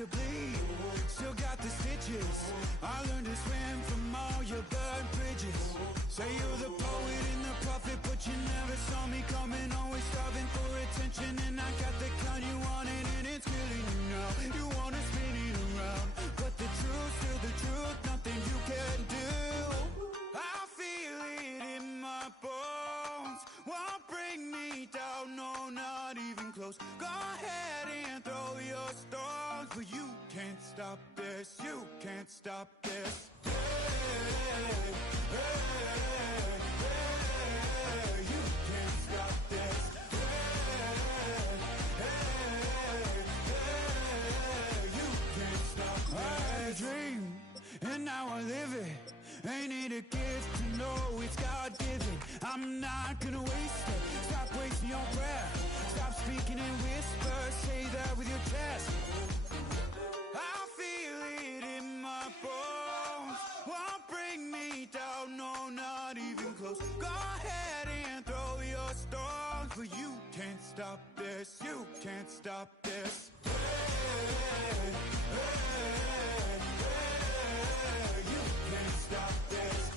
to bleed, still got the stitches. I learned to swim from all your burnt bridges. Say you're the poet and the prophet, but you never saw me coming. Always starving for attention, and I got the kind you wanted, and it's killing you now. You wanna spin it around, but the truth's still the truth. Nothing you can do. I feel it in my bones. Won't bring me down, no, not even close. Go ahead and throw your stones, but you can't stop this. You can't stop this. Hey, hey, hey, you can't stop this. Hey, hey, you can't stop this. I had a dream, and now I live it. Ain't it a gift to know it's God-given? I'm not gonna waste it. Stop wasting your breath. Stop speaking in whispers. Say that with your chest. I feel it in my bones. Won't bring me down, no, not even close. Go ahead and throw your stones, but you can't stop this. You can't stop this. Hey, hey, hey, you can't stop this.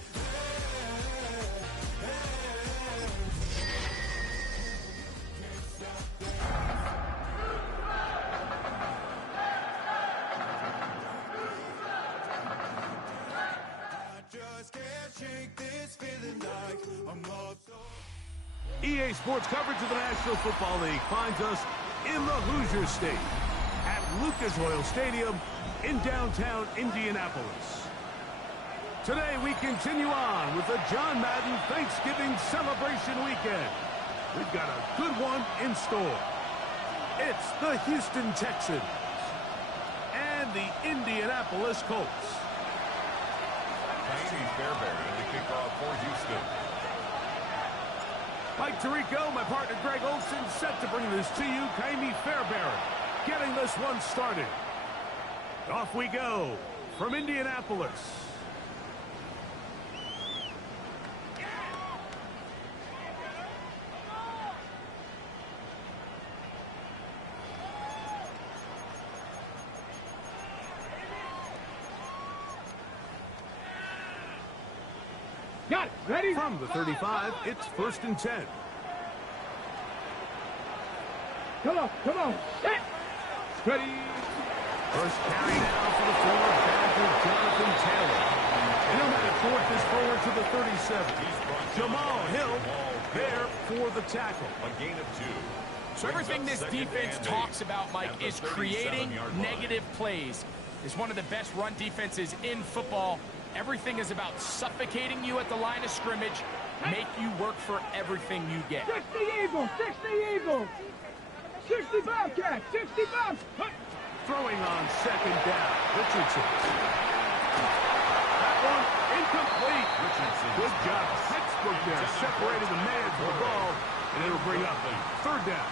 EA Sports coverage of the National Football League finds us in the Hoosier State at Lucas Oil Stadium in downtown Indianapolis. Today we continue on with the John Madden Thanksgiving celebration weekend. We've got a good one in store. It's the Houston Texans and the Indianapolis Colts. Amy Fairbairn in the kickoff for Houston. Mike Tirico, my partner Greg Olson, set to bring this to you. Kaimi Fairbairn getting this one started. Off we go from Indianapolis. Got it. Ready? From the 35, it's 1st and 10. Come on. Set. Ready. First carry now for the forward Badger Jonathan Taylor. And he'll have it forward this forward to the 37. Jamal Hill there for the tackle. A gain of 2. So everything this defense talks about, Mike, is creating negative plays. It's one of the best run defenses in football. Everything is about suffocating you at the line of scrimmage, make you work for everything you get. 60 Eagles, 60 Bobcats, 60 Bobs. Throwing on 2nd down, Richardson. That one incomplete. Richardson. Good job. Textbook there, separating the man from the ball, and it'll bring up 3rd down.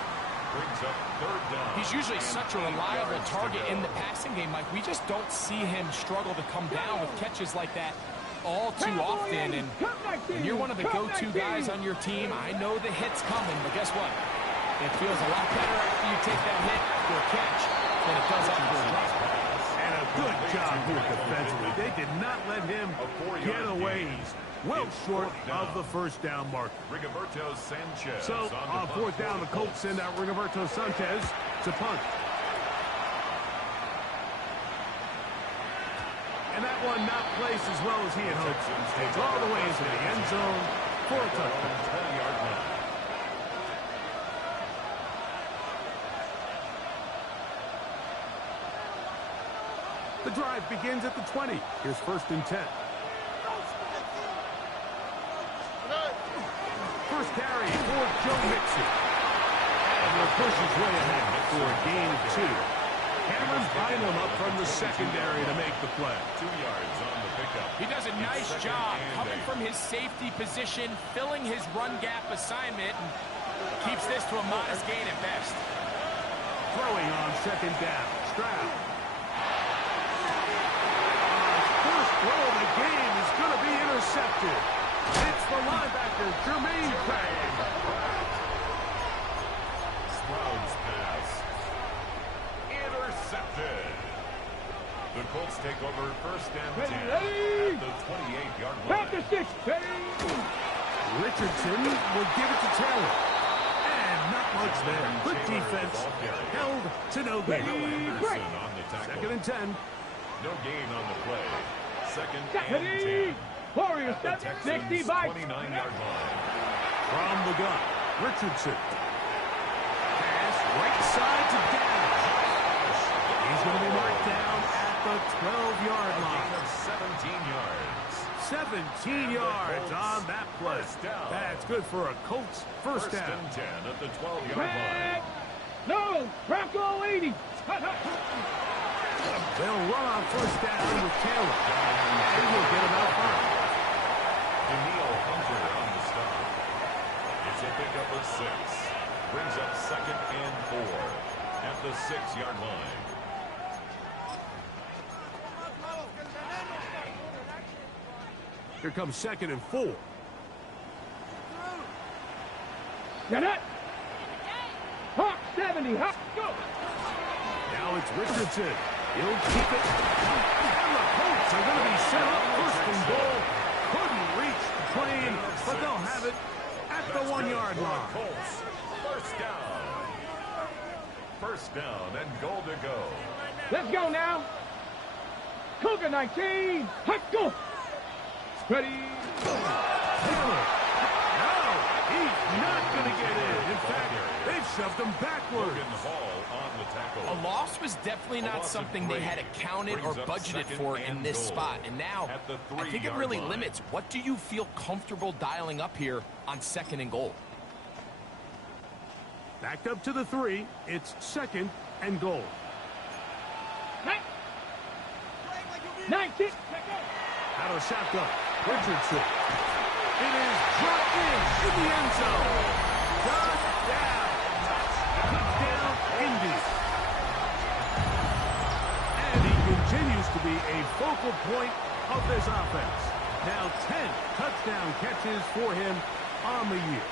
Brings up 3rd down. He's usually such a reliable target in the passing game, Mike. We just don't see him struggle to come down with catches like that all too often. And when you're one of the go-to guys on your team, I know the hit's coming, but guess what? It feels a lot better after you take that hit for a catch than it does after a drop. And a good job here defensively. They did not let him get away. He's well short of the 1st down marker. Rigoberto Sanchez. So on 4th down, the Colts send out Rigoberto Sanchez to punt. And that one not placed as well as he had hoped. It's all the way into the end zone for a touchdown. 20-yard line. The drive begins at the 20. Here's 1st and 10. First carry for Joe Mixon. And he'll push his way ahead for a gain of 2. Cameron Bynum up from the secondary to make the play. 2 yards on the pickup. He does a nice job coming from his safety position, filling his run gap assignment, and keeps this to a modest gain at best. Throwing on 2nd down. Stroud. First throw of the game is going to be intercepted. It's the linebacker, Jermaine Pratt. Stroud's pass. Intercepted. Colts take over first and 10 Ready? at the 28-yard line. Back to 6. Ready? Richardson will give it to Taylor. And not much there. Good defense. Held to no gain. Anderson on the tackle. Second and 10. No gain on the play. Second and Ready? 10. Warriors, The 60 Texans' by 29-yard line. From the gun, Richardson. Pass right side to Downs. He's going to be marked down at the 12-yard line. Gain of 17 yards. 17 yards on that play. That's good for a Colts first First down. and 10 at the 12-yard line. No, Bronco 80. They'll run on first down with Taylor. And he'll get about 5. Daniil Hunter on the stop. It's a pickup of 6. Brings up second and 4 at the 6-yard line. Here comes second and 4. Get it. Hawk 70. Hawk, go. Now it's Richardson. He'll keep it. And the Colts are going to be set up first and goal. Couldn't reach the plane, but they'll have it at the 1-yard line. Colts, first down. First down and goal to go. Let's go now. Cougar 19. Hot, go. Ready? Taylor. No, he's not going to get in. In fact, they've shoved him backwards. Logan Hall on the tackle. A loss was definitely not something they had accounted or budgeted for in this spot. And now, I think it really limits. What do you feel comfortable dialing up here on second and goal? Backed up to the 3. It's second and goal. 19. Out of the shotgun. Richardson. It is dropped in the end zone. Touchdown. Touchdown, Indy. And he continues to be a focal point of this offense. Now 10 touchdown catches for him on the year.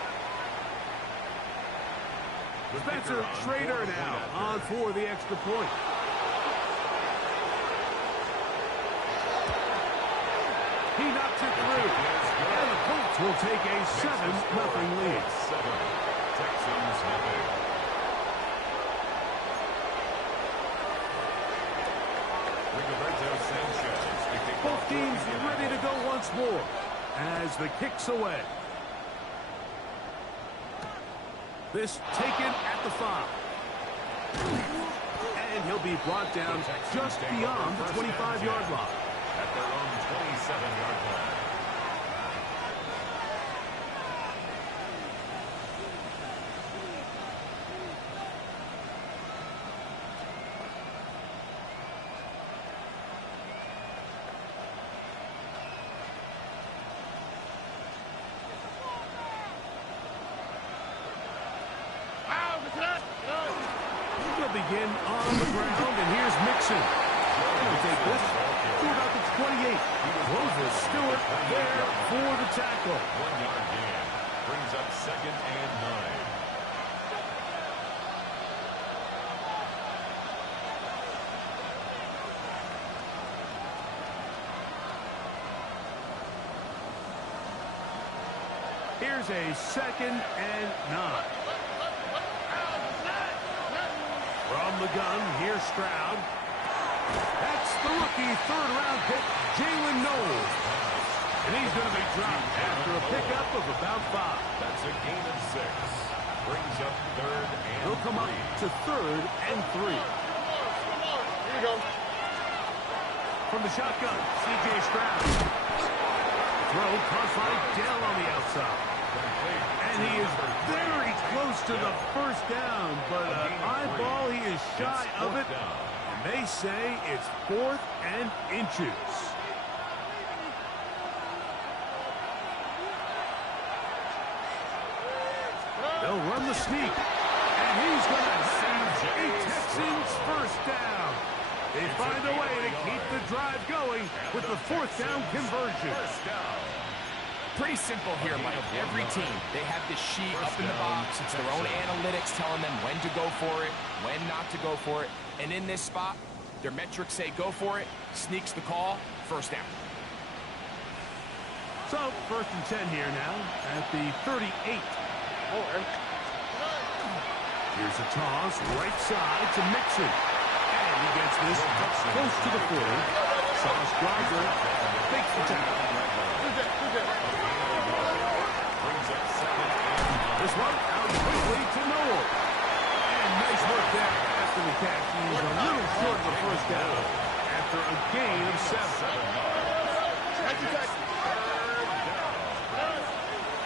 Spencer Schrader now on for the extra point. He knocks it through. And the Colts will take a 7-0 lead. 7. Texans nothing. Rigoberto Sanchez. The kickoff. Both teams ready to go once more as the kick's away. This taken at the 5. And he'll be brought down just beyond the 25-yard line. At their own 27-yard line. He'll begin on the ground, and here's Mixon. He'll take this to about the 28. Roses Stewart there for the tackle. 1-yard gain. Brings up second and 9. Here's a second and 9. From the gun, here's Stroud. That's the rookie third-round pick, Jalen Knowles. And he's going to be dropped after a pickup of about 5. That's a gain of 6. Brings up third and He'll come up 3. to third and 3. Here you go. From the shotgun, C.J. Stroud. Throw caught by Dell on the outside. And he is very close to the first down, but an eyeball, he is shy of it. And they say it's 4th and inches. They'll run the sneak. And he's going to have a Texans first down. They find a way to keep the drive going with the 4th down conversion. Pretty simple here, Mike. Every team, they have this sheet up in the box. It's their own analytics telling them when to go for it, when not to go for it. And in this spot, Their metrics say go for it. Sneaks the call. First down. So, 1st and 10 here now at the 38. Here's a toss, right side to Mixon. And he gets this close to the 40. Sauce Gardner fakes the tackle. This one out quickly to Noel. And nice work there after the catch. He's a little short of the first down after a gain of 7.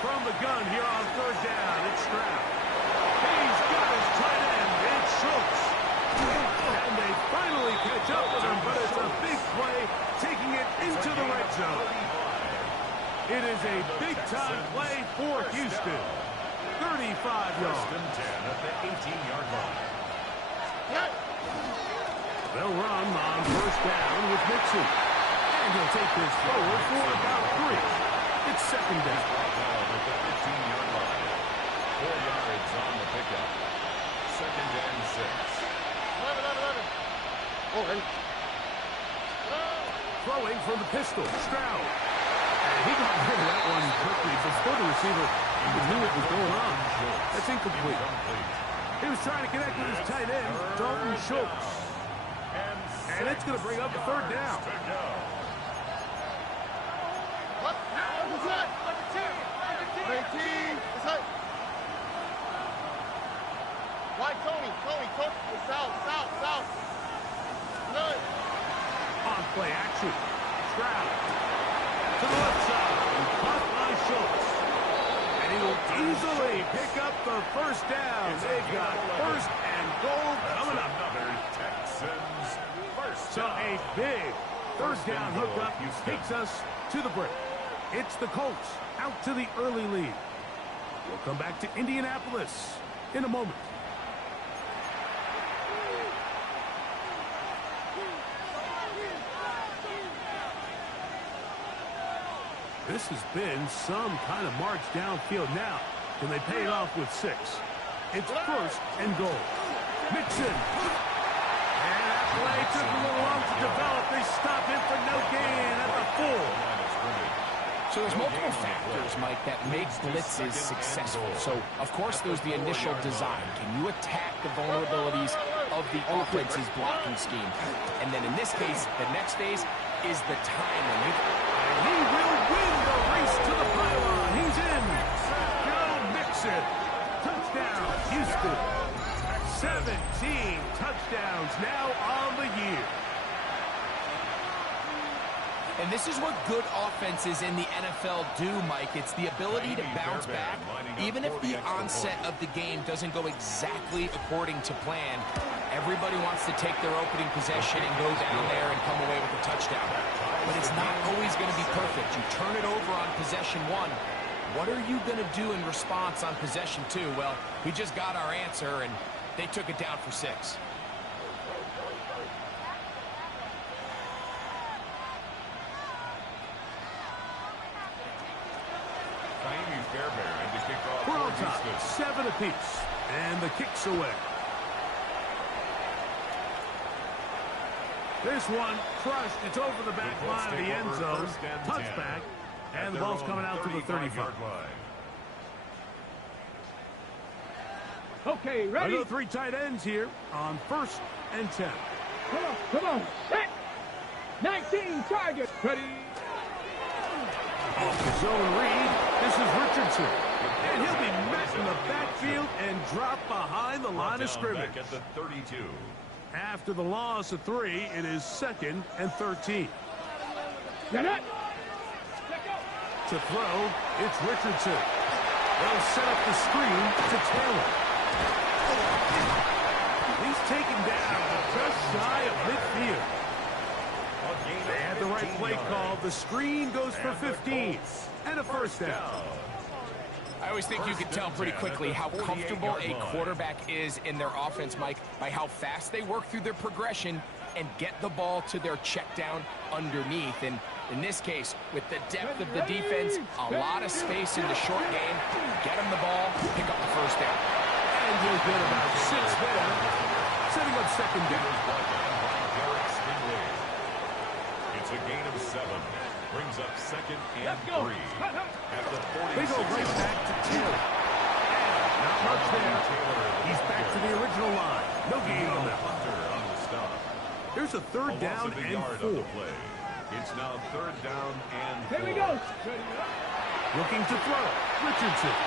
From the gun here on 3rd down, it's Stroud. He's got his tight end, it's Schultz. And they finally catch up with him, but it's a big play, taking it into the red zone. It is a big-time play for Houston. 35 yards. 10 at the 18-yard line. They'll run on 1st down with Mixon. And he'll take this forward for about 3. It's 2nd down. At the 15-yard line. 4 yards on the pickup. 2nd and 6. 11. Throwing from the pistol, Stroud. And he got rid of that one quickly before the receiver even knew what was going on. That's incomplete. He was trying to connect with his tight end, Dalton Schultz. And it's going to bring up a 3rd down. South. On play action, Stroud to the left side, caught by Schultz. And he'll easily pick up the 1st down. They've got 1st and goal coming up. Another Texans first. So a big 3rd down hookup takes us to the break. It's the Colts out to the early lead. We'll come back to Indianapolis in a moment. This has been some kind of march downfield now. Can they pay it off with 6? It's 1st and goal. Mixon. And that play took a little long to develop. They stop him for no gain at the 4. So there's multiple factors, Mike, that make blitzes successful. So, of course, there's the initial design. Can you attack the vulnerabilities of the offense's blocking scheme? And then in this case, the next phase is the timing. He will win the race to the pylon. He's in. Joe Mixon. Touchdown, Houston. 17 touchdowns now on the year. And this is what good offenses in the NFL do, Mike. It's the ability to bounce back. Even if the onset of the game doesn't go exactly according to plan, everybody wants to take their opening possession and go down there and come away with a touchdown. But it's not always going to be perfect. You turn it over on possession 1. What are you going to do in response on possession 2? Well, we just got our answer, and they took it down for 6. We're on top, 7 apiece, and the kick's away. This one crushed. It's over the back line of the end zone. Touchback, and the ball's coming out to the 35. Okay, ready? Another 3 tight ends here on 1st and 10. Come on. Set. 19 targets. Ready? Off the zone read, this is Richardson. And he'll be met in the backfield and drop behind the line of scrimmage. Back at the 32. After the loss of 3, it is 2nd and 13. Get it. To throw, it's Richardson. They'll set up the screen to Taylor. He's taken down just shy of midfield. They had the right play call. The screen goes for 15 and a 1st down. I always think you can tell pretty quickly how comfortable a quarterback is in their offense, Mike, by how fast they work through their progression and get the ball to their check down underneath. And in this case, with the depth of the defense, a lot of space in the short game, get them the ball, pick up the 1st down. And he'll get about 6 there, setting up 2nd down. 14-0 lead. It's a gain of 7. Brings up second and 3 at the 46. They go right back to Taylor. Not much there. He's back to the original line. No gain on that. Hunter on the stop. Here's a third down and 4. Play. It's now third down and 4. Here we go. Looking to throw. Richardson.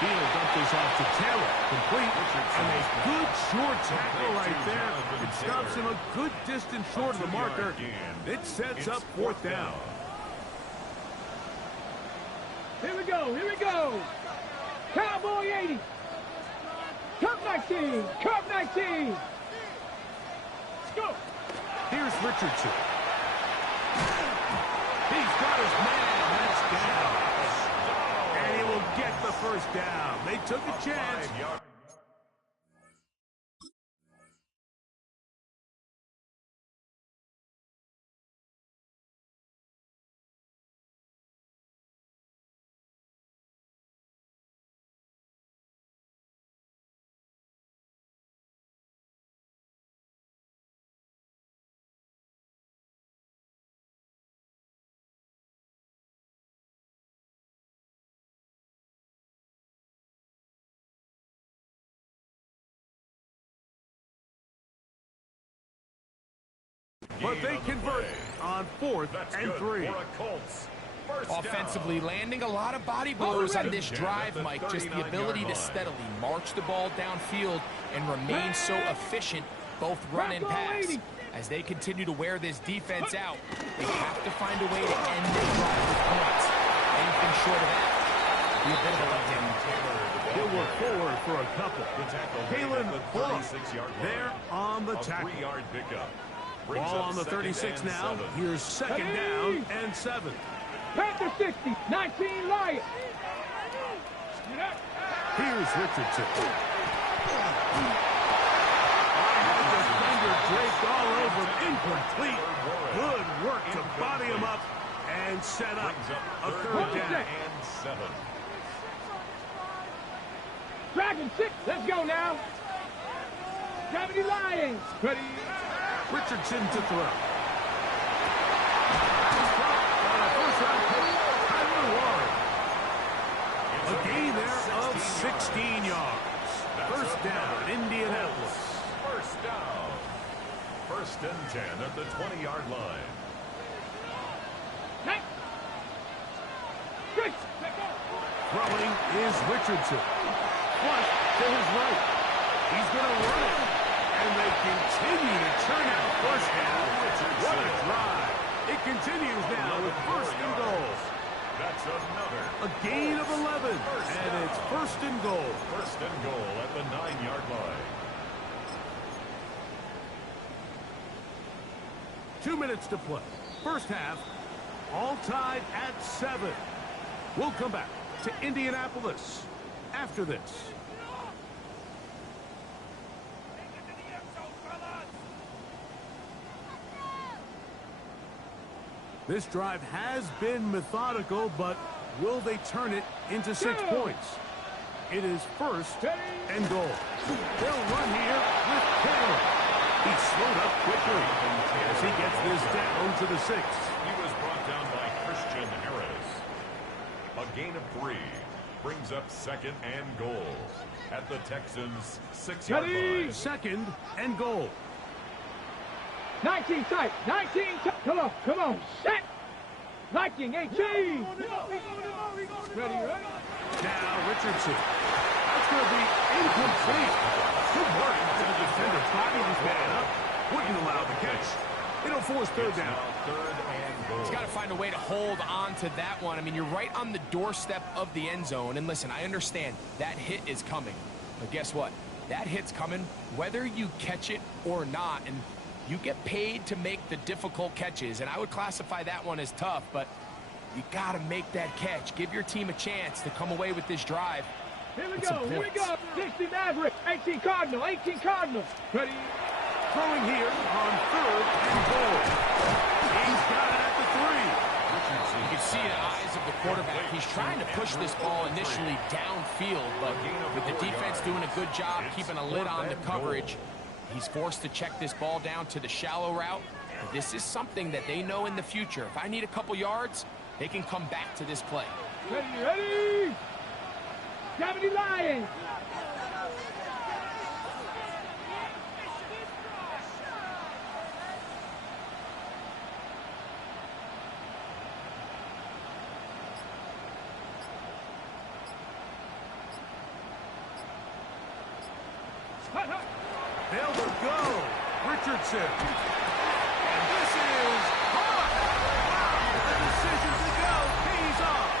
He'll dump this off to Taylor. Complete. And a good short tackle right there. It stops him a good distance short of the marker. It sets up fourth down. Here we go. Here we go. Cowboy 80. Cup 19. Cup 19. Let's go. Here's Richardson. He's got his man. That's down. And he will get the first down. They took a chance. But they convert on 4th and 3. Offensively, landing a lot of body blows on this drive, Mike. Just the ability to steadily march the ball downfield and remain so efficient, both run and pass. As they continue to wear this defense out, they have to find a way to end this drive with points. Anything short of that would be a bit of a letdown. He'll work forward for a couple. Kalen Bullock there on the tackle. 3-yard pickup. Ball on the 36 now. Here's second down and 7. Panther 60. 19 Lions. Here's Richardson. Defender draped all over. Incomplete. Good work to body him up and set up a third down. And 7. Dragon 6. Let's go now. 70 Lions. Ready. Richardson to throw. First round pick, Tyler Warren. A gain there of 16 yards. First down, Indianapolis. First down. First and 10 at the 20-yard line. Throwing is Richardson. Flush to his right. He's going to run it. And they continue to churn out first down. What a drive. It continues now with first and goal. That's another. A gain of 11. And it's first and goal. First and goal at the 9-yard line. 2 minutes to play. First half, all tied at 7. We'll come back to Indianapolis after this. This drive has been methodical, but will they turn it into 6 points? It is first and goal. They'll run here with Taylor. He slowed up quickly as he gets this down to the 6. He was brought down by Christian Harris. A gain of 3 brings up second and goal at the Texans' 6-yard line. Second and goal. 19 tight. 19 tight. Come on. Come on. Set. Liking 18. Ready, ready. Now Richardson. That's going to be incomplete. Good work to the defender. Body this man up. Wouldn't allow the catch. It'll force third down. Third and goal. He's got to find a way to hold on to that one. I mean, you're right on the doorstep of the end zone. And listen, I understand that hit is coming. But guess what? That hit's coming whether you catch it or not. And you get paid to make the difficult catches. And I would classify that one as tough. But you got to make that catch. Give your team a chance to come away with this drive. Here we go. Here we go. 60 Maverick. 18 Cardinal. 18 Cardinal. Ready. Throwing here on third and goal. He's got it at the 3. You can see in the eyes of the quarterback, he's trying to push this ball initially downfield, but with the defense doing a good job keeping a lid on the coverage, he's forced to check this ball down to the shallow route, But this is something that they know in the future. If I need a couple yards, they can come back to this play. Ready! 70 Lions! They'll go. Richardson. And this is hard. Wow, the decision to go pays off.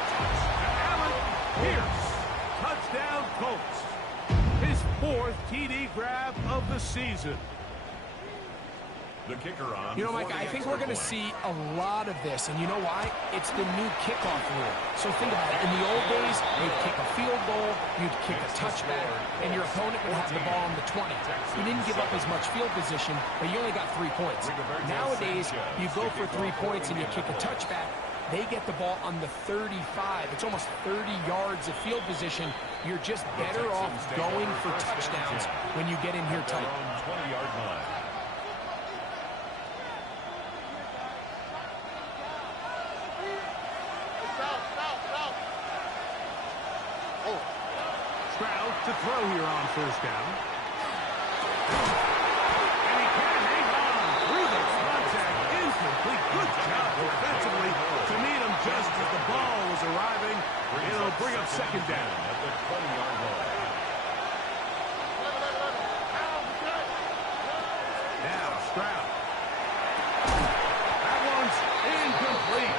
Allen Pierce. Touchdown Colts. His 4th TD grab of the season. The kicker on. You know, Mike, I think we're going to see a lot of this, and you know why? It's the new kickoff rule. So think about it. In the old days, you'd kick a field goal, you'd kick a touchback, and your opponent would have the ball on the 20. You didn't give up as much field position, but you only got 3 points. Nowadays, you go for 3 points and you kick a touchback, they get the ball on the 35. It's almost 30 yards of field position. You're just better off going for touchdowns when you get in here tight. 20-yard line. Stroud to throw here on 1st down. And he can't hang on through the contact. Incomplete. Good job defensively to meet him just as the ball was arriving. It'll bring up 2nd down. At the 20-yard line. Now Stroud. That one's incomplete.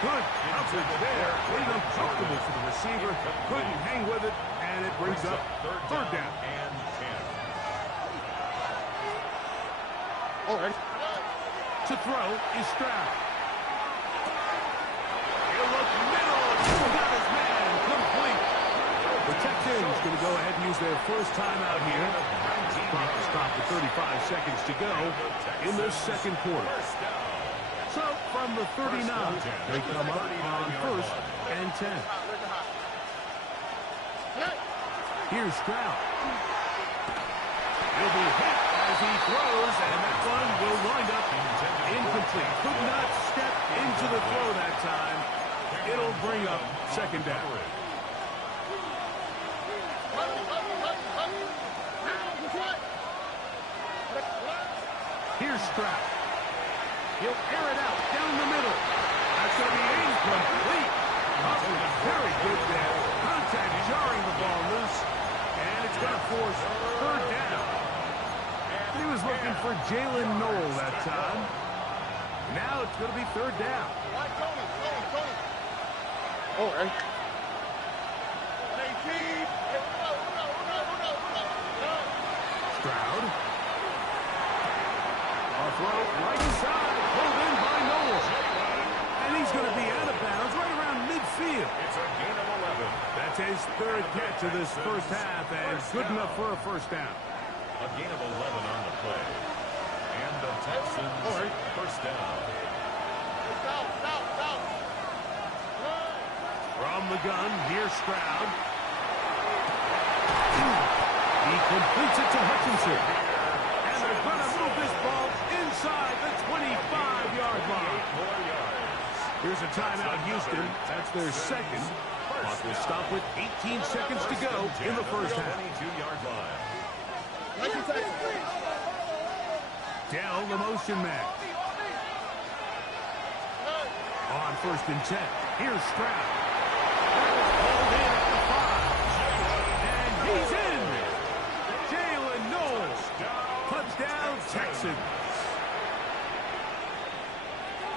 Good coverage there. Pretty uncomfortable for the receiver. Couldn't hang with it, and it brings up 3rd down. And 10. All right. To throw is Stroud. He'll look middle. Got his man. Complete. The Texans going to go ahead and use their first timeout here. Clock is stopped with 35 seconds to go in the 2nd quarter. So, from the 39, they come up on 1st and 10. Here's Stroud. He'll be hit as he throws, and that one will wind up incomplete. Could not step into the throw that time. It'll bring up 2nd down. Here's Stroud. He'll air it out down the middle. That's going to be incomplete. Coverage very good there. Contact jarring the ball loose. And it's going to force 3rd down. He was looking for Jalen Noel that time. Now it's going to be 3rd down. All right. Stroud. A throw right side. Pulled in by Noel. And he's going to be out of bounds right around midfield. It's a gain of 11. That's his 3rd catch of this 1st half, and good enough for a 1st down. A gain of 11 on the play. And the Texans 1st down. From the gun, here's Stroud. He completes it to Hutchinson. And they're going to move this ball inside the 25-yard line. Here's a timeout, Houston. That's their 2nd. Clock will stop with 18 seconds to go in the 1st half. 22-yard line. Dell, the motion man. On 1st and 10. Here's Stroud. Pulled in at the 5. And he's in. Jalen Noel. Touchdown, Texans.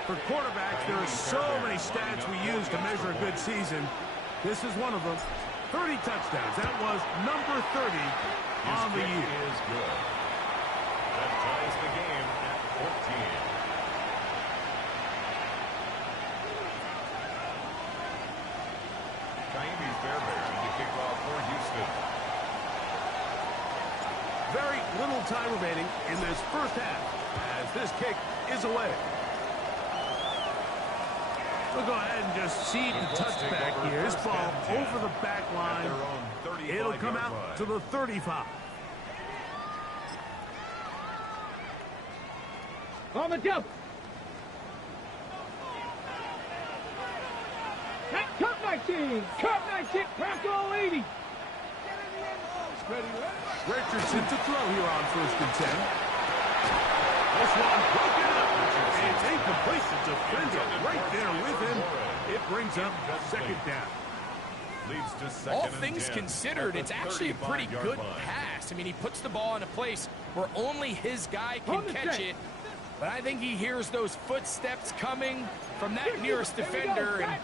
For quarterbacks, there are so many stats we use to measure a good season. This is one of them. 30 touchdowns. That was number 30 on the year. Is good. That ties the game at 14. Kaimi Fairbairn to kick off for Houston. Very little time remaining in this 1st half as this kick is away. We'll go ahead and just seed the touchback here. This ball over the back line. It'll come out to the 35. On the jump. 19. Cut 19. Pass all 80. Richardson to throw here on 1st and 10. This one broken up. It's incomplete. The defender right there with him. It brings up 2nd down. Leads to 2nd All and things 10 considered, it's actually a pretty good pass. I mean, he puts the ball in a place where only his guy can catch it. But I think he hears those footsteps coming from that nearest defender, and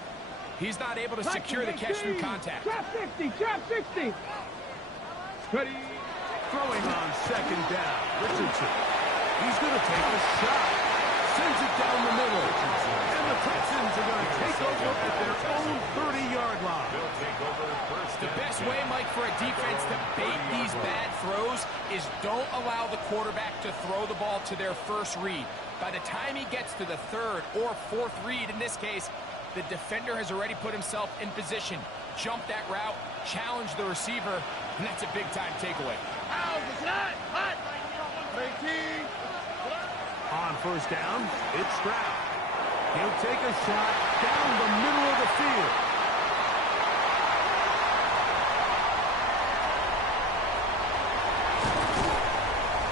he's not able to secure the catch through contact. Drop 60. Drop 60. Ready. Throwing on 2nd down. Richardson. He's going to take a shot. Sends it down the middle. And the Texans are going to take over at their own 30-yard line. The best way, Mike, for a defense to bait these bad throws is don't allow the quarterback to throw the ball to their first read. By the time he gets to the 3rd or 4th read, in this case, the defender has already put himself in position, jump that route, challenge the receiver, and that's a big-time takeaway. On 1st down, it's Stroud. He'll take a shot down the middle of the field.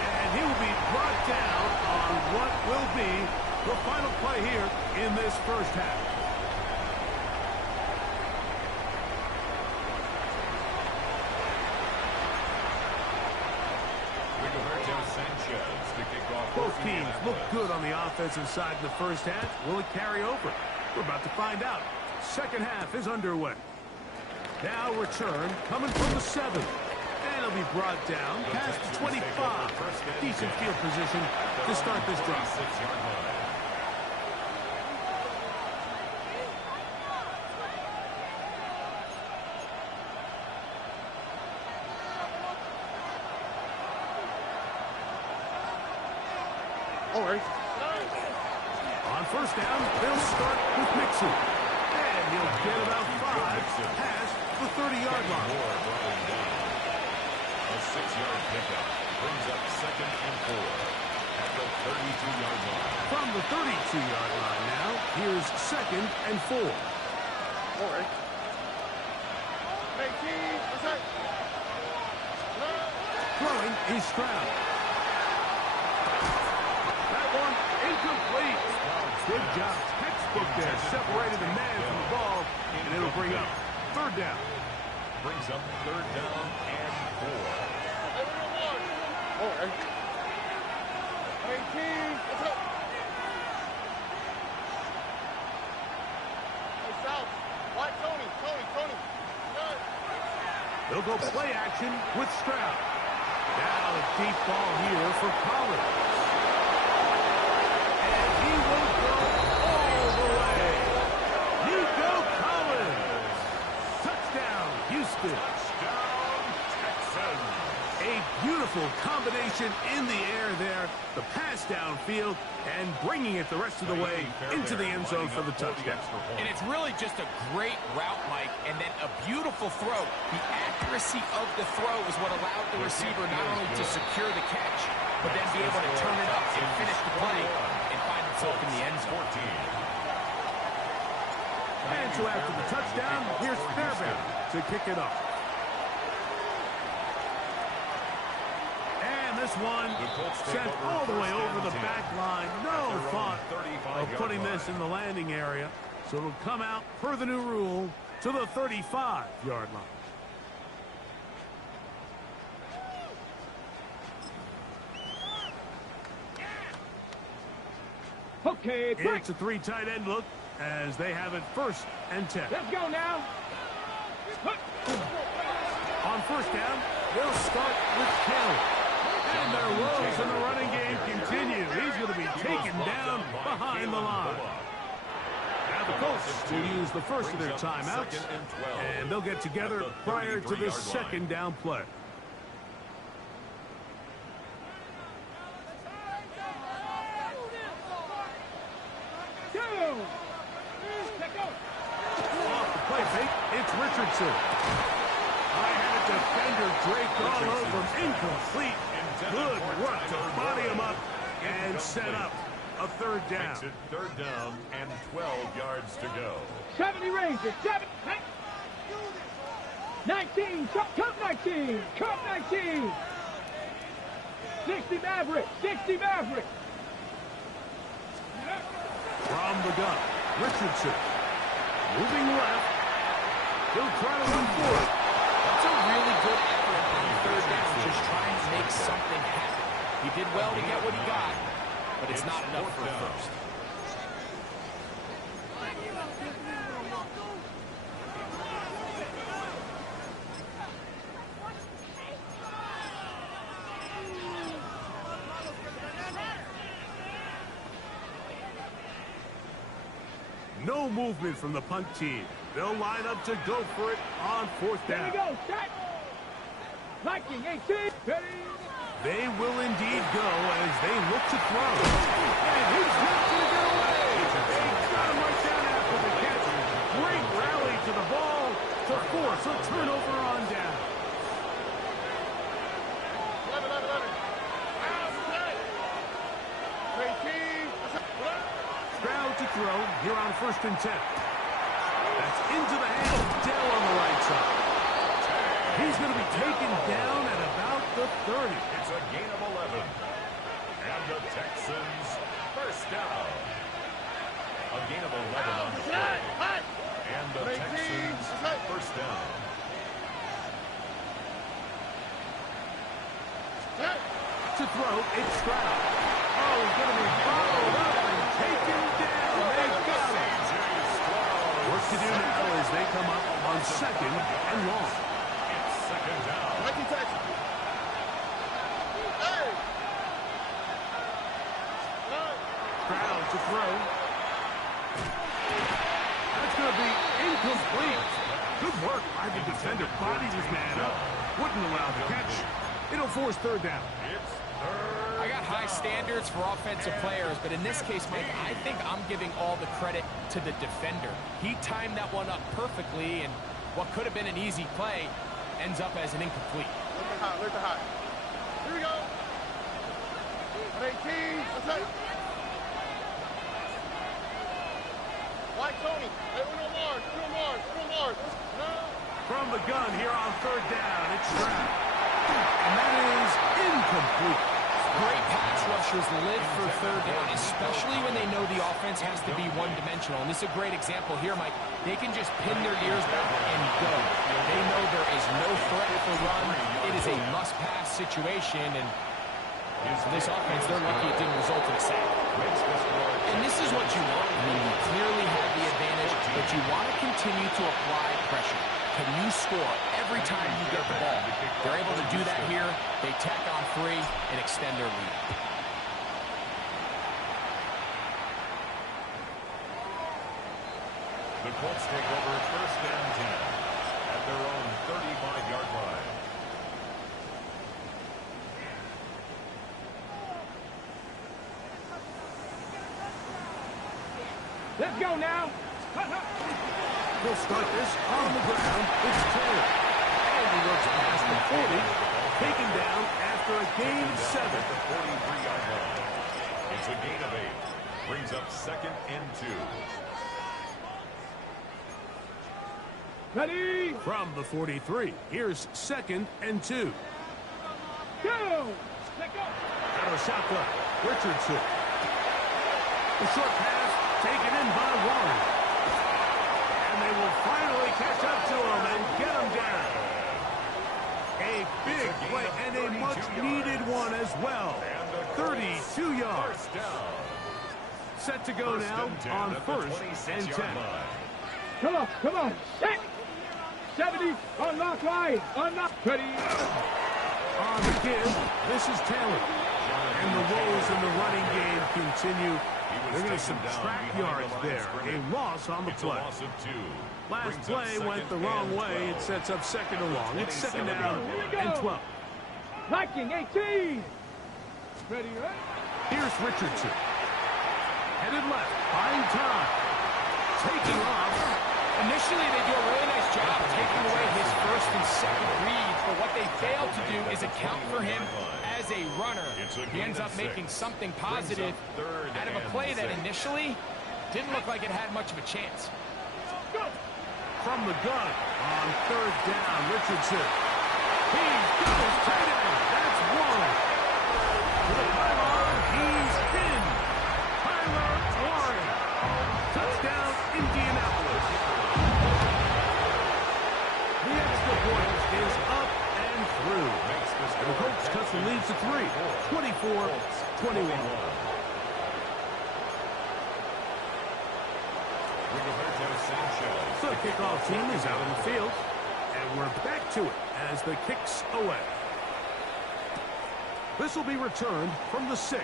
And he will be brought down on what will be the final play here in this 1st half. Both teams look good on the offensive side in the 1st half. Will it carry over? We're about to find out. 2nd half is underway. Now return coming from the 7. And it'll be brought down past the 25. Decent field position to start this drive. On 1st down, they'll start with Mixon. And he'll get about 5 past the 30-yard line. A 6-yard pickup brings up 2nd and 4 at the 32-yard line. From the 32-yard line now, here's 2nd and 4. Throwing is Stroud. That one incomplete. Good job. Textbook there. Separated the man from the ball, and it'll bring up 3rd down. Brings up 3rd down and 4. They'll go play action with Stroud. Now a deep ball here for Collins. And he will go all the way. Nico Collins. Touchdown, Houston. touchdown, Texans. A beautiful combination in the air there. The pass downfield and bringing it the rest of the way into the end zone for the touchdown. And it's really just a great route, Mike, and then a beautiful throw. The accuracy of the throw is what allowed the receiver not only to secure the catch, but then be able to turn it up and finish the play and find himself in the end zone. And so after the touchdown, here's Fairbairn to kick it off. And this one sent all the way over the back line. No thought of putting this in the landing area. So it'll come out per the new rule to the 35-yard line. Okay, quick. It's a 3 tight end look as they have it 1st and 10. Let's go now. On 1st down, they'll start with Kelly. And their woes in the running game continue. He's going to be taken down behind the line. Now the Colts will use the first of their timeouts, and they'll get together prior to the 2nd down play. Off the play fake, it's Richardson. I had a defender draped all over him. Incomplete. Good work to body him up and set up. a third down. Makes it third down and 12 yards to go. 70 Rangers, 19, come 19, come 19. 60 Maverick, 60 Maverick. From the gun, Richardson. Moving left. He'll try to run forward. That's a really good effort on third down, just trying to make something happen. He did well to get what he got, but it's not enough for first. No movement from the punt team. They'll line up to go for it on fourth down. Here we go, set. Viking 18, ready. They will indeed go as they look to throw. And he's not going to get away. They got him right down after the catch. Great rally to the ball to force a turnover on down. Stroud to throw here on 1st and 10. That's into the hands of Dell on the right side. He's going to be taken down at about the 30. It's a gain of 11. And the Texans first down. A gain of 11 on the play. And the Texans first down. To throw, it's Stroud. Oh, he's going to be followed up and taken down. They've got him. Work to do now as they come up on 2nd and long. It's 2nd down. Stroud to throw. That's going to be incomplete. Good work by the defender. Bodied his man up. Wouldn't allow the catch. It'll force 3rd down. It's 3rd. I got high standards for offensive players, but in this case, Mike, I think I'm giving all the credit to the defender. He timed that one up perfectly, and what could have been an easy play ends up as an incomplete. Look at high. Here we go. 18. What's that? White Tony. Hey, Uno Mars. No. From the gun here on 3rd down, it's Stroud. And that is incomplete. Great pass rushers live for 3rd down, especially when they know the offense has to be one-dimensional. And this is a great example here, Mike. They can just pin their ears back and go. They know there is no threat for run. It is a must-pass situation, and for this offense, they're lucky it didn't result in a sack. And this is what you want. I mean, you clearly have the advantage, but you want to continue to apply pressure. Can you score every time you get the ball? They're able to do that here. They tack on 3 and extend their lead. The Colts take over 1st and 10 at their own 35-yard line. Let's go now. They'll start this on the ground. It's Taylor. And he works past the 40. Taken down after a gain of 7. At the 43-yard line. It's a gain of 8. Brings up 2nd and 2. Ready. From the 43, here's 2nd and 2. Go. Let go. Out of shotgun, Richardson. The short pass taken in by Warren. And they will finally catch up to him and get him down. A big play and a much-needed one as well. 32 yards. Set to go now on 1st and 10. Come on. Set. 70. Unlock line. Unlock. Ready. On the give, this is Taylor. And the woes in the running game continue. They're going to subtract yards there. A loss on the play. Last play went the wrong way. It sets up 2nd and long. It's 2nd down and 12. Viking 18. Ready. Here's Richardson. Headed left. Buying time. Taking off. Initially, they do a really nice job taking away his first and second reads, but what they fail to do is account for him as a runner. He ends up making something positive out of a play that initially didn't look like it had much of a chance. From the gun on third down, Richardson. He's got his tight end. That's one. To the pylon, he's in. Tyler Warren. Touchdown, Indianapolis. The extra point is up and through. And the Colts cuts the lead to 3, 24-21. So the kickoff team is out in the field, and we're back to it as the kick's away. This will be returned from the 6.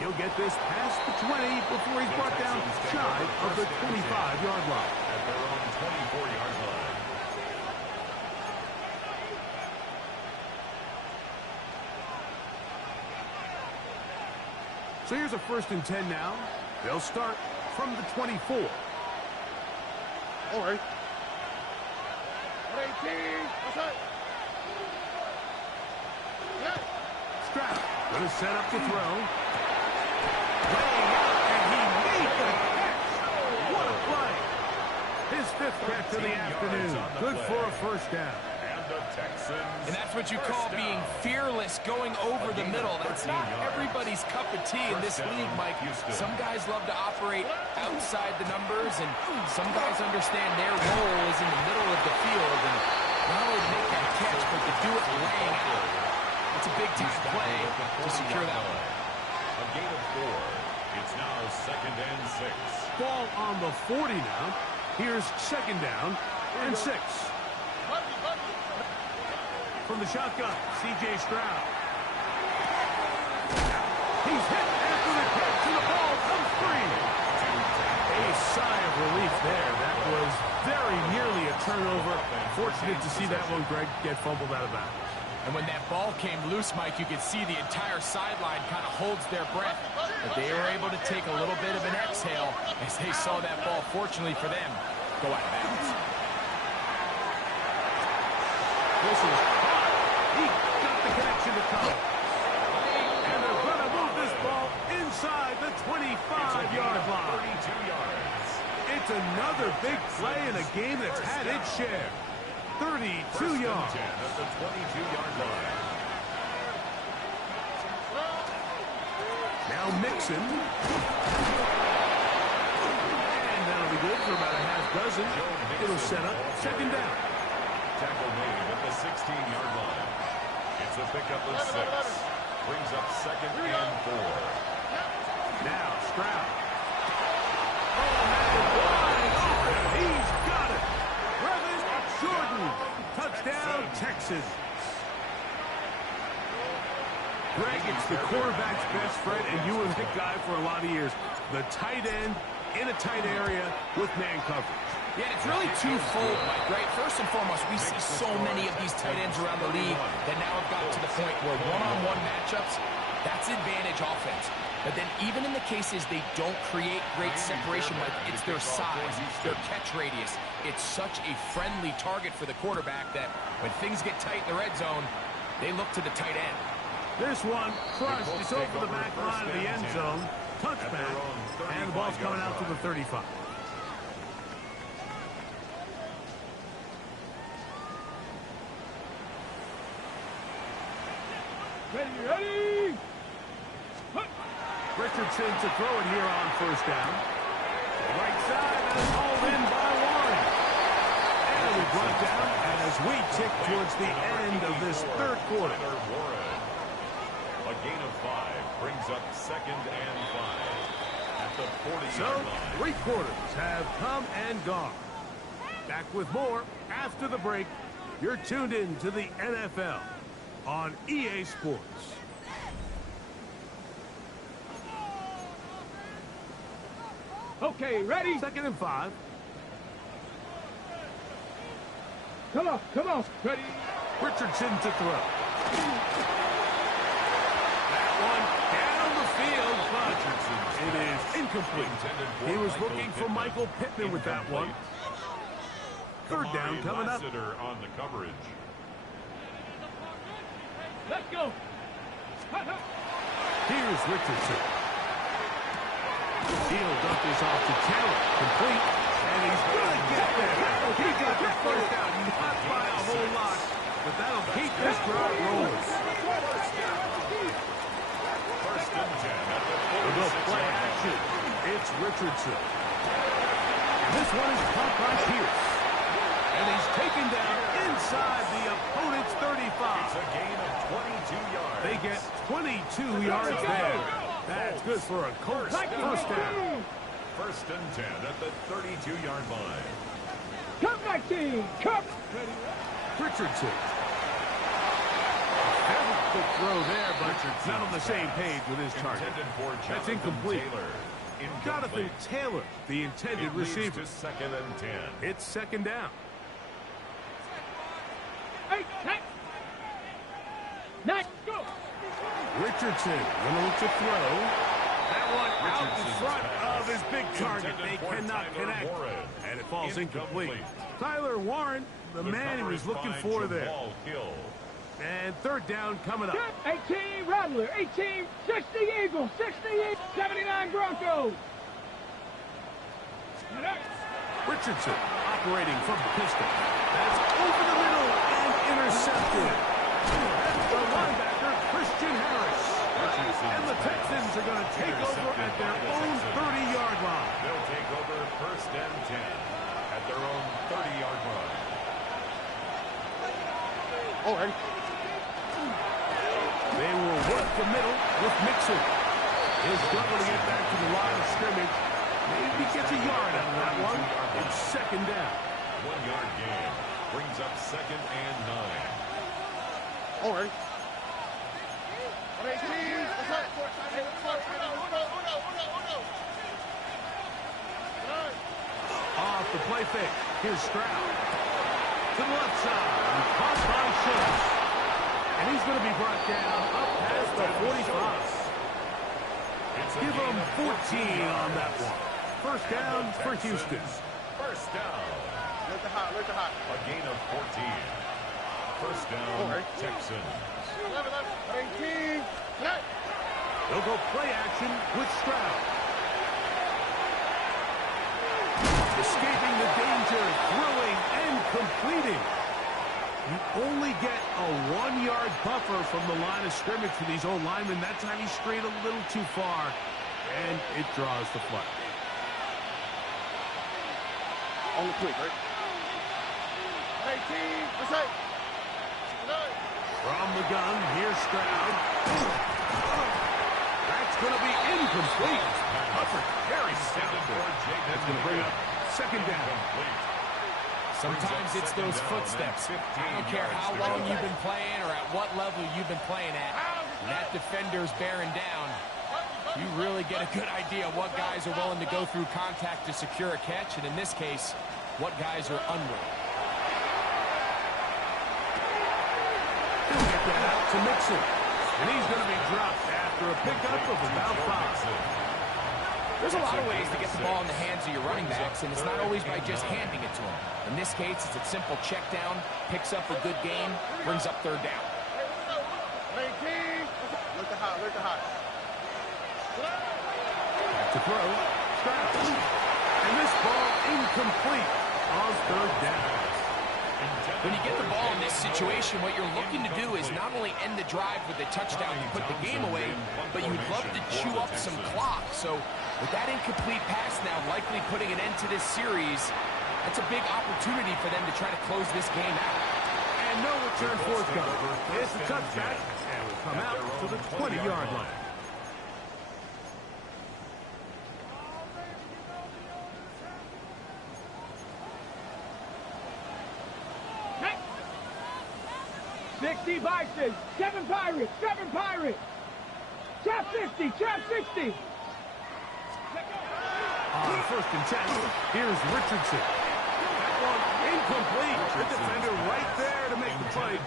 He'll get this past the 20 before he's brought down shy of the 25-yard line. At their own 24-yard line. So here's a 1st and 10 now. They'll start from the 24. All right. 18. Outside. Yeah. Stroud going to set up to throw. Laying out, and he made the catch. What a play. His 5th catch of the afternoon. Good for a 1st down. And the Texans. And that's what you call being fearless, going over the middle. That's not everybody's cup of tea in this league, Mike. Some guys love to operate outside the numbers, and some guys understand their role is in the middle of the field. And not only to make that catch, but to do it laying out. It's a big-time play to secure that one. A gain of 4. It's now 2nd and 6. Ball on the 40 now. Here's 2nd down and 6. From the shotgun, C.J. Stroud. He's hit after the catch, and the ball comes free. A sigh of relief there. That was very nearly a turnover. Fortunate to see that one, Greg, get fumbled out of bounds. And when that ball came loose, Mike, you could see the entire sideline kind of holds their breath. But they were able to take a little bit of an exhale as they saw that ball, fortunately for them, go out of bounds. This is hot. He got the connection to come. And they're going to move this ball inside the 25-yard line. 32 yards. It's another big play in a game that's had its share. 32 yards. 10 at the 22-yard line. Now Mixon. And that'll be good for about a half dozen. It'll set up 2nd down. Tackle made at the 16-yard line. It's a pickup of 6. Brings up 2nd and 4. Now Stroud. Oh, man, wide open. He's got it. Brevin Jordan. Touchdown, Texans. Greg, it's the quarterback's best friend, and you were that guy for a lot of years. The tight end in a tight area with man coverage. Yeah, it's really twofold, Mike, right? First and foremost, we see so many of these tight ends around the league that now have gotten to the point where one-on-one matchups, that's advantage offense. But then even in the cases they don't create great separation, Mike, it's their size, their catch radius. It's such a friendly target for the quarterback that when things get tight in the red zone, they look to the tight end. This one crushed. It's over the back line of the end zone. Touchback, and the ball's coming out to the 35. Ready! Richardson to throw it here on 1st down. Right side, and it's hauled in by Warren. And it'll be brought down as we tick towards the end of this 3rd quarter. A gain of 5 brings up 2nd and 5 at the 40-yard line. So 3 quarters have come and gone. Back with more after the break. You're tuned in to the NFL on EA Sports. Okay, ready? 2nd and 5. Come on. Ready? Richardson to throw. That one down the field, but it is incomplete. He was looking for Michael Pittman with that one. Third down coming up. On the coverage. Let's go. Here's Richardson. He'll dump this off to Taylor. Complete. And he's going to get there. He got the first down. Not by a whole lot. But that'll keep this drive rolling. First and 10 at the We'll go play action. It's Richardson. And this one is caught by Pierce. And he's taken down inside the opponent's 35. It's a gain of 22 yards. They get 22 yards there. That's good for a Colts first down. First and 10 at the 32-yard line. Come back, team. Come. Richardson. Very quick throw there, but not on the same page with his target. That's incomplete. Jonathan Taylor, the intended receiver. Second and 10. It's second down. Hey, hey. Next, go. Richardson going to look to throw. That one out in front of his big target. They cannot connect. And it falls incomplete. Tyler Warren, the man he was looking for there. And third down coming up. 18 Rattler, 18, 60 Eagles, 68, 79 Broncos. Richardson operating from the pistol. That's over the middle and intercepted. That's the linebacker, Christian Harris. And the Texans are going to take over at their own 30-yard line. They'll take over first and 10 at their own 30-yard line. All right. They will work the middle with Mixon. He'll struggle to get back to the line of scrimmage. Maybe gets a yard out of that one. It's second down. 1-yard gain brings up second and 9. All right. Off the play fake. Here's Stroud. To the left side. And caught by Schultz. And he's going to be brought down up past the 45. Give him 14 on that one. First down for Houston. First down. Let the hot, let the hot. A gain of 14. First down, Texans. 18. They'll go play action with Stroud. Escaping the danger, throwing and completing. You only get a 1-yard buffer from the line of scrimmage for these old linemen. That time he strayed a little too far, and it draws the flag. On the quick, right? 18. Let's say. From the gun, here's Stroud. That's going to be incomplete. Buffer very sound. That's going to bring up second down. Sometimes it's those footsteps. I don't care how long you've been playing or at what level you've been playing at. When that defender's bearing down, you really get a good idea of what guys are willing to go through contact to secure a catch, and in this case, what guys are unwilling. He'll get that out to Mixon. And he's going to be dropped after a pickup of about 5. There's a lot of ways to get the ball in the hands of your running backs, and it's not always by just handing it to them. In this case, it's a simple check down, picks up a good game, brings up third down. 18. Let the hot, let the hot. To throw, Stroud. And this ball incomplete on third down. When you get the ball in this situation, what you're looking to do is not only end the drive with a touchdown to put the game away, but you'd love to chew up some clock. So with that incomplete pass now likely putting an end to this series, that's a big opportunity for them to try to close this game out. And no return forthcoming. It's a touchback, and will come out to the 20-yard line. Vices, 7 Pirates, 7 Pirates. Trap 60, trap 60. On first and 10, here's Richardson. That one incomplete. The defender right there to make the play.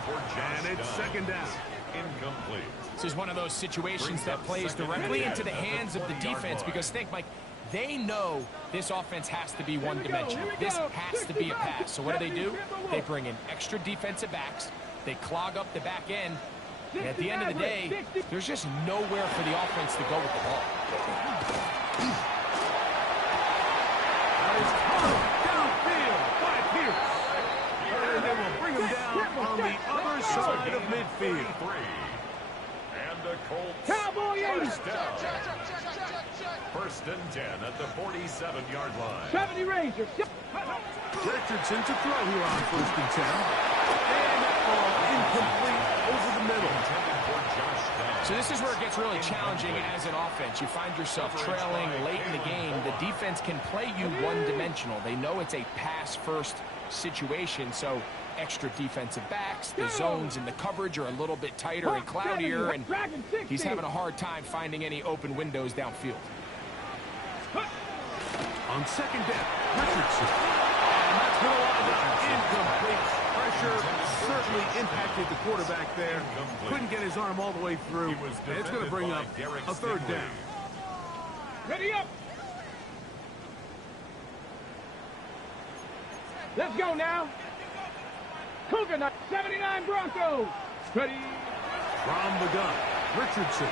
And it's second down. Incomplete. This is one of those situations that plays directly into the hands of the defense because think, Mike, They know this offense has to be one-dimensional. This has to be a pass. So what do? They bring in extra defensive backs. They clog up the back end. And at the end of the day, there's just nowhere for the offense to go with the ball. Downfield by Pierce. And they will bring him down on the other side of midfield. And the Colts Cowboy 80. first down. First and 10 at the 47-yard line. 70 Rangers. Richardson to throw here on first and 10. And that ball incomplete over the middle. So this is where it gets really challenging as an offense. You find yourself trailing late in the game. The defense can play you one-dimensional. They know it's a pass-first situation, so extra defensive backs, the zones and the coverage are a little bit tighter and cloudier, and he's having a hard time finding any open windows downfield. On second down, Richardson. And that's going to wind up incomplete. Pressure certainly impacted the quarterback there. Couldn't get his arm all the way through. And it's going to bring up a third down. Ready up. Let's go now. Cougar 79 Broncos. Ready. From the gun, Richardson.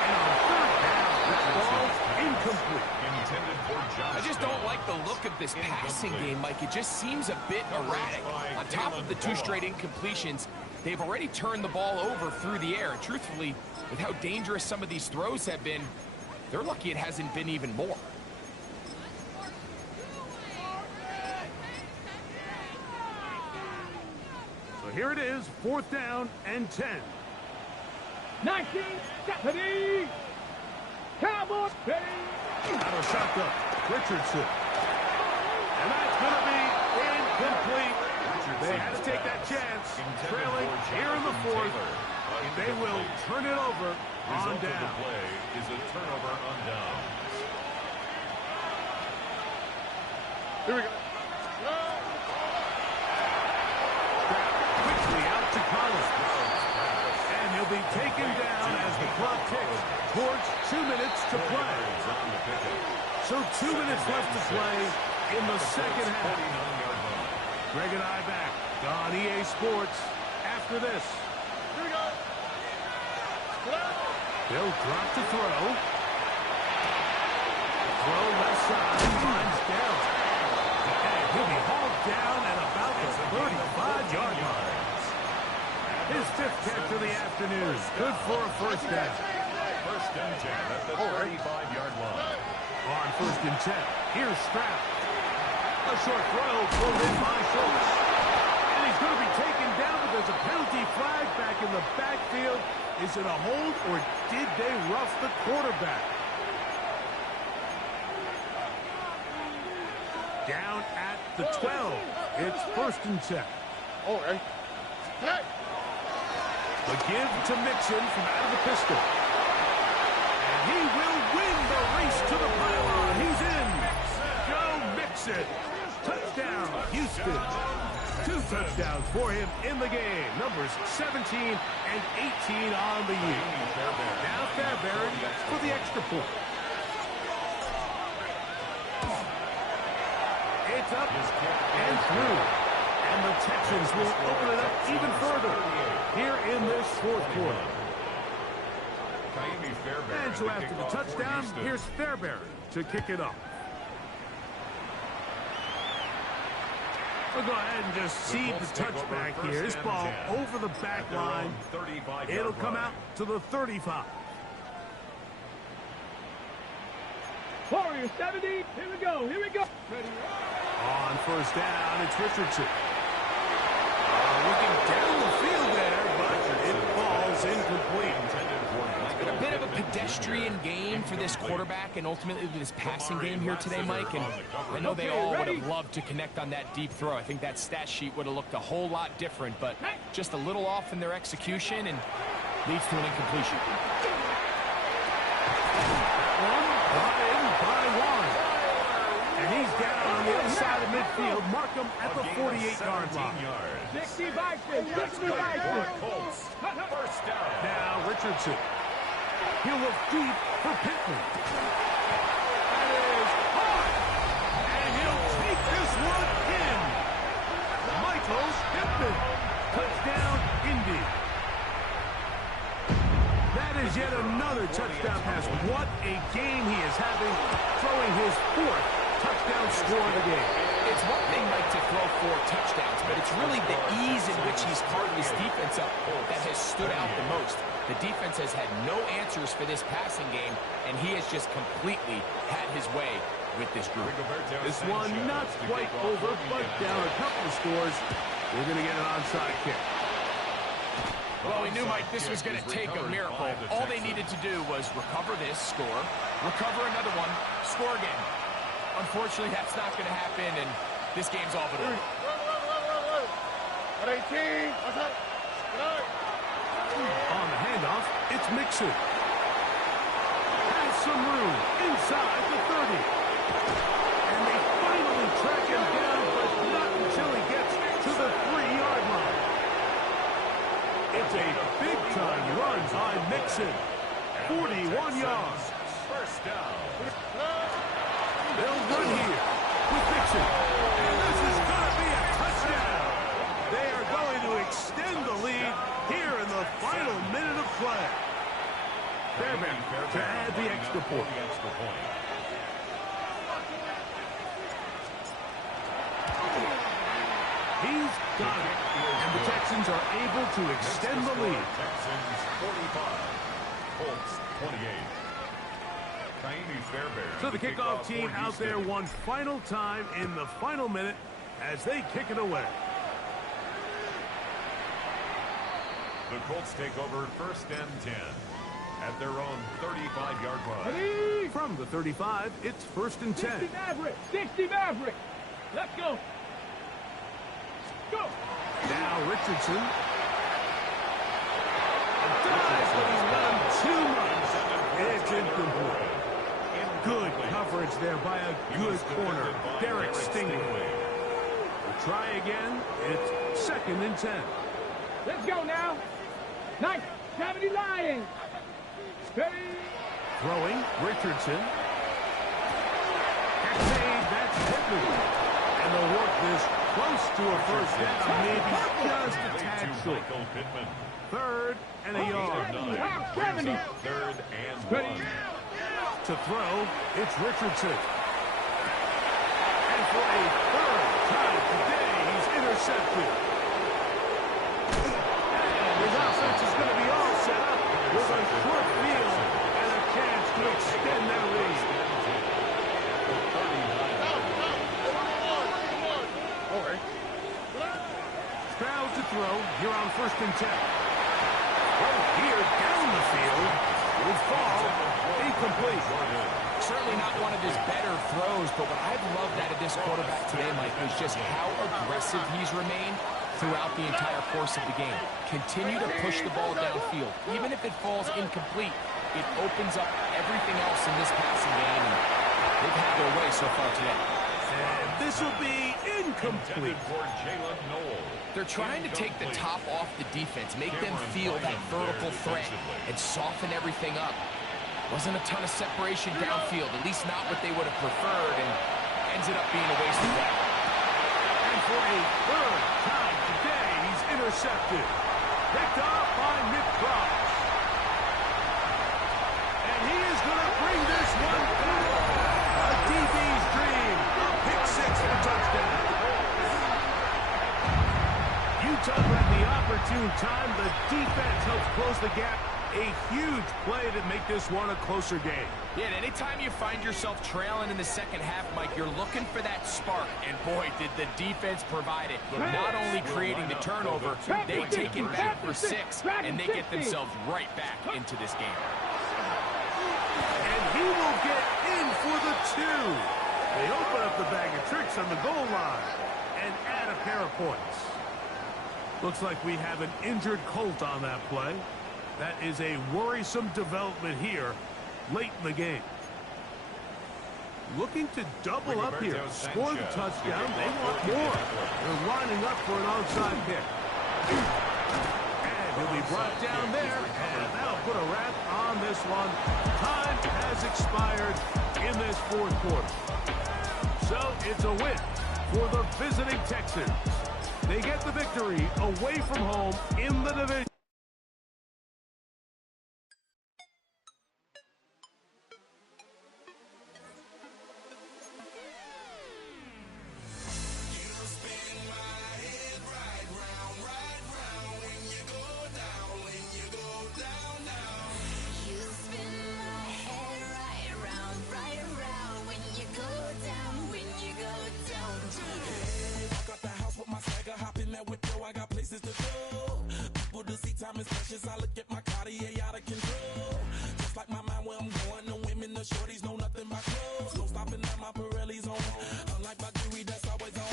And on third down, ball incomplete. I just don't like the look of this passing game, Mike. It just seems a bit erratic. On top of the 2 straight incompletions, they've already turned the ball over through the air. Truthfully, with how dangerous some of these throws have been, they're lucky it hasn't been even more. So here it is, fourth down and 10. 19, ready. Cowboys, ready. Out of shotgun, Richardson. And that's going to be incomplete. They had to take that chance. Trailing here in the fourth. They will turn it over on down. The play is a turnover on down. Here we go. Quickly out to Collins. And he'll be taken down as the clock ticks towards 2 minutes to play. So 2 minutes left to play in the second half. Greg and I back on EA Sports after this. Here we go. They'll drop to throw. Throw left side, finds down. And he'll be hauled down at about the 35-yard line. His 5th catch of the afternoon. Good for a first down. First and 10 at the 35-yard line. On first and 10, here's Stroud. A short throw pulled in by Schultz. And he's going to be taken down, but there's a penalty flag back in the backfield. Is it a hold, or did they rough the quarterback? Down at the 12. It's first and 10. Oh, hey. Hey. The give to Mixon from out of the pistol. And he will win the race to the pylon. He's in. Joe Mixon. Touchdown, Houston. 2 touchdowns for him in the game. Numbers 17 and 18 on the year. Now Fairbairn for the extra point. It's up and through. And the Texans will open it up even further here in this fourth quarter. And so after the touchdown, here's Fairbairn to kick it off. We'll go ahead and just seed the touchback here. This ball over the back line. It'll come out to the 35. Warriors 70. Here we go. Here we go. Ready. On first down, it's Richardson. Looking down the field there, but it falls incomplete. A bit of a pedestrian game for this quarterback and ultimately this passing game here today, Mike. And I know they all would have loved to connect on that deep throw. I think that stat sheet would have looked a whole lot different, but just a little off in their execution and leads to an incompletion. Brought in by one. And he's down on the other side of midfield. Mark him at the 48-yard line. 60 Vikings. 60 Vikings. Colts. First down. Now Richardson. He'll look deep for Pittman. That is hard. And he'll take this one in. Michael's Pittman. Touchdown, Indy. That is yet another touchdown pass. What a game he is having, throwing his 4th touchdown score of the game. It's one thing, Mike, to throw 4 touchdowns, but it's really the ease in which he's carved his defense up that has stood out the most. The defense has had no answers for this passing game, and he has just completely had his way with this group. This one not quite over, but down a couple of scores. We're going to get an onside kick. Well, we knew, Mike, this was going to take a miracle. All they needed to do was recover this, score, recover another one, score again. Unfortunately, that's not going to happen, and this game's all but over. On the handoff, it's Mixon. Has some room inside the 30. And they finally track him down, but not until he gets to the 3-yard line. It's a big-time run by Mixon. 41 yards. First down. They'll run here with Mixon. And this is going to be a touchdown. They are going to extend the lead here in the final minute of play. Fairbairn to add the extra point. He's got it. And the Texans are able to extend the lead. Texans 45. Colts 28. So the kickoff team out there one final time in the final minute as they kick it away. The Colts take over 1st and 10 at their own 35-yard line. Ready? From the 35, it's 1st and 10. 60 Maverick. 60 Maverick. Let's go. Go. Now Richardson. Dives, but he's run too much. It's incomplete. Good coverage there by a good corner, Derek Stingley. We'll try again. It's 2nd and 10. Let's go now. Nice. 70 Lions. Ready? Throwing, Richardson. That's saved, that's Pittman. And they'll work this close to a 1st down, maybe just a tad short. 3rd and a yard. 70. 3rd and 1. To throw, it's Richardson. And for a 3rd time today, he's intercepted. And his offense is going to be all set up with a short field and a chance to extend their lead. Stroud to throw here on 1st and 10. Right here down the field will fall incomplete. Certainly not one of his better throws, but what I've loved out of this quarterback today, Mike, is just how aggressive he's remained throughout the entire course of the game. Continue to push the ball downfield. Even if it falls incomplete, it opens up everything else in this passing game, and they've had their way so far today. And this will be incomplete. They're trying to take the top off the defense, make them feel that vertical threat, and soften everything up. Wasn't a ton of separation downfield, at least not what they would have preferred, and ended up being a waste of that. And for a 3rd time today, he's intercepted. Picked off by Nick Cross. And he is going to bring this one back. A DB's dream. A pick 6 for touchdown. Utah at the opportune time. The defense helps close the gap. A huge play to make this one a closer game. Yeah, and anytime you find yourself trailing in the 2nd half, Mike, you're looking for that spark. And boy, did the defense provide it. Not only creating the turnover, they take it back for 6, and they get themselves right back into this game. And he will get in for the 2. They open up the bag of tricks on the goal line and add a pair of points. Looks like we have an injured Colt on that play. That is a worrisome development here late in the game. Looking to double up here. Score the touchdown. They want more. They're lining up for an onside kick. And he'll be brought down there. And that'll put a wrap on this one. Time has expired in this fourth quarter. So it's a win for the visiting Texans. They get the victory away from home in the division. Time is precious. I look at my Cartier out of control. Just like my mind where I'm going. The women, the shorties know nothing but clothes. No stopping at my Pirelli's on. Unlike my jewelry that's always on.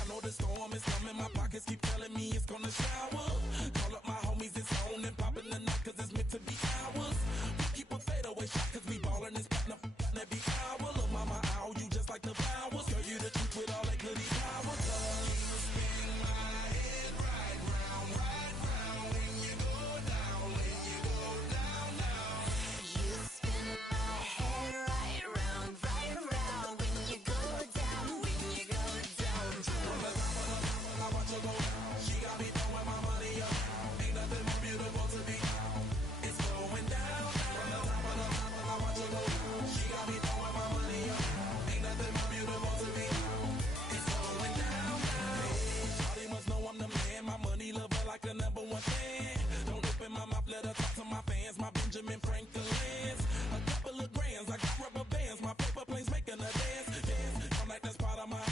I know the storm is coming. My pockets keep telling me it's gonna shower. Call up my homies, it's on and popping the night cause it's meant to be ours. We keep a fadeaway shot cause we ballin' this platinum every hour. Look mama, ow, you just like the flowers. Girl, you the truth with all that goody power. You spin my head right round, right round. When you go down, when you go down, down. You spin my head right round, right round. When you go down, when you go down. From the top of the top, I watch her go down. She got me throwing my money up. Ain't nothing more beautiful to me. It's going down. From the top of the top, I watch her go down. She got me throwing my money up. Ain't nothing more beautiful to me. It's going down. Hey, shawty must know I'm the man. My money lover like a #1 fan. Don't open my mouth, let her talk to my fans. My Benjamin Franklin's. A couple of grands, I got rubber bands. My paper planes making a dance. Dance, I'm like that's part of my.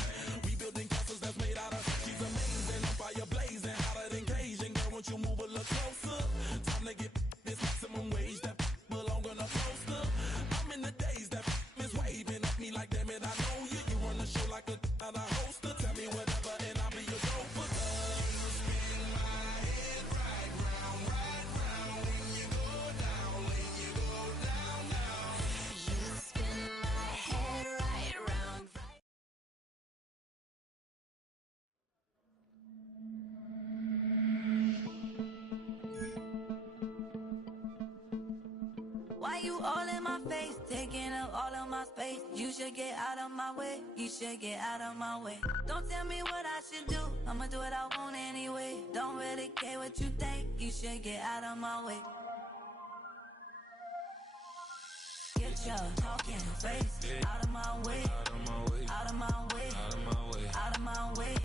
We building castles that's made out of. She's amazing, I'm fire blazing, hotter than Cajun. Girl, won't you move a little closer? Time to get this maximum wage that belong on a poster. I'm in the days that is waving at me like damn it, I know you. You run the show like a hoster. Tell me whatever and I'll be your gopher. You spin my head right round, right round. When you go down, when you go down, down. You spin my head right round, right. Why you all in my face, taking up all of my space? You should get out of my way, you should get out of my way. Don't tell me what I should do, I'ma do what I want anyway. Don't really care what you think, you should get out of my way. Get your talking face out of my way, out of my way, out of my way, out of my way, out of my way.